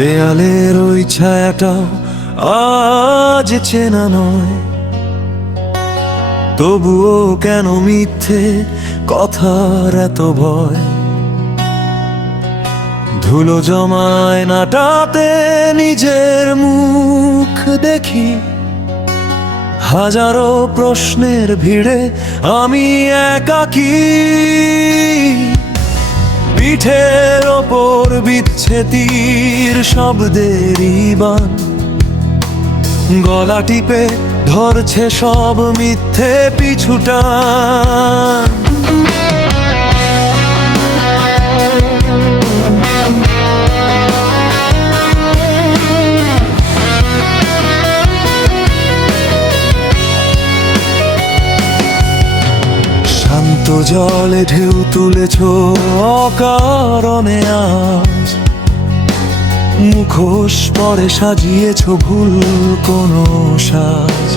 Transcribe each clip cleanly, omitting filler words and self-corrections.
দেয়ালের ওই ছায়াটাও আজ চেনা নয়, তবুও কেন মিথ্যে কথার এত ভয়। ধুলো জমায় নাটাতে নিজের মুখ দেখি, হাজারো প্রশ্নের ভিড়ে আমি একাকী। পিঠের ওপর বিচ্ছে তীর শব্দেরই বান, গলা টিপে ধরছে সব মিথ্যে পিছুটান। শান্ত জলে ঢেউ তুলেছ অকারণে আজ, মুখোশ পরে সাজিয়েছ ভুল কোনো সাজ।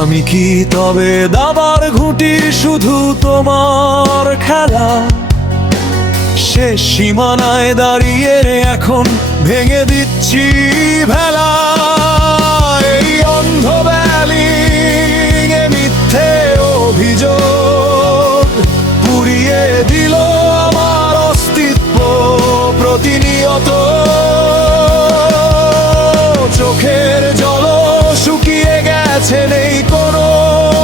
আমি কি তবে দাবার ঘুঁটির শুধু তোমার খেলা? শেষ সীমানায় দাঁড়িয়ে এখন ভেঙে দিচ্ছি ভেলা। এই অন্ধ ব্যালিং এ মিথ্যে অভিযোগ পুড়িয়ে দিল আমার অস্তিত্ব প্রতিনিয়ত। চোখের জল শুকিয়ে গেছে, নেই কোনো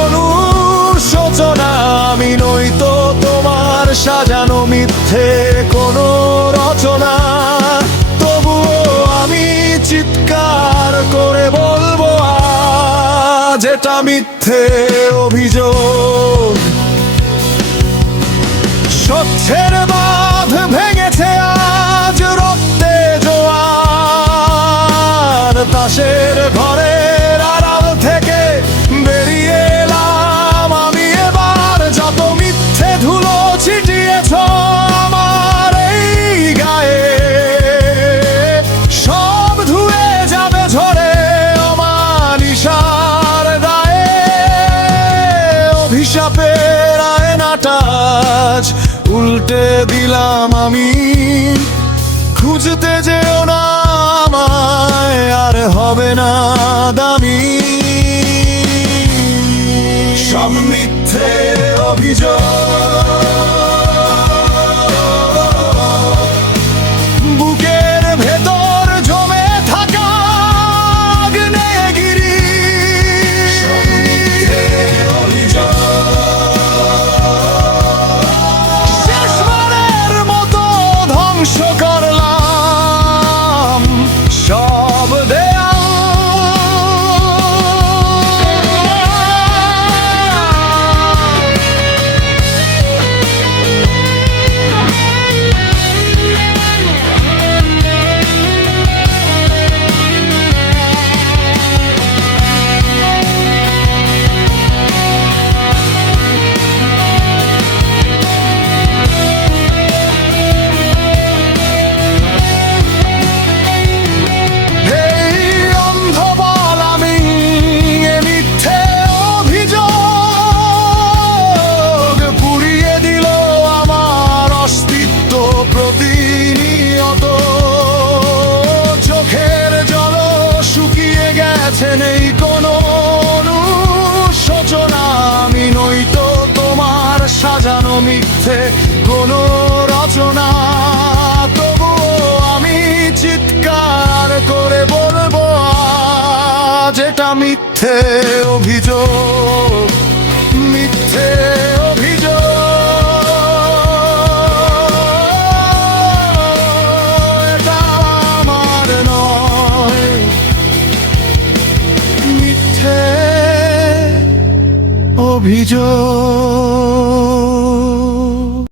অনুশোচনা। আমি নয়তো তোমার সাজানো মিথ্যে কোনো রচনা। তবুও আমি চিৎকার করে বলবো আজ এটা মিথ্যে অভিযোগ। সত্যের বাঁধ ভেঙেছে আজ রক্তে জোয়ার। তাসের ঘরের আড়াল থেকে বেরিয়ে এলাম আমি এবার। যত মিথ্যে ধুলো ছিটিয়েছ আমার এই গায়ে, সব ধুয়ে যাবে ঝরে অমানিসার দায়ে। অভিশাপের আয়নাটা আজ উল্টে দিলাম আমি। খুঁজতে যেও না আমায়, আর হবে না দামি। সব মিথ্যে অভিযোগ বুকের ভেতর জমে থাকা আগ্নেয়গিরি। সব মিথ্যে শেষবারের মতো ধ্বংস করলাম সব দেয়াল। নেই কোনো অনুশোচনা। আমি নয়তো তোমার সাজানো মিথ্যে কোনো রচনা। তবুও আমি চিৎকার করে বলবো আজ এটা মিথ্যে অভিযোগ, মিথ্যে অভিযোগ। এটা আমার নয়, মিথ্যে অভিযোগ।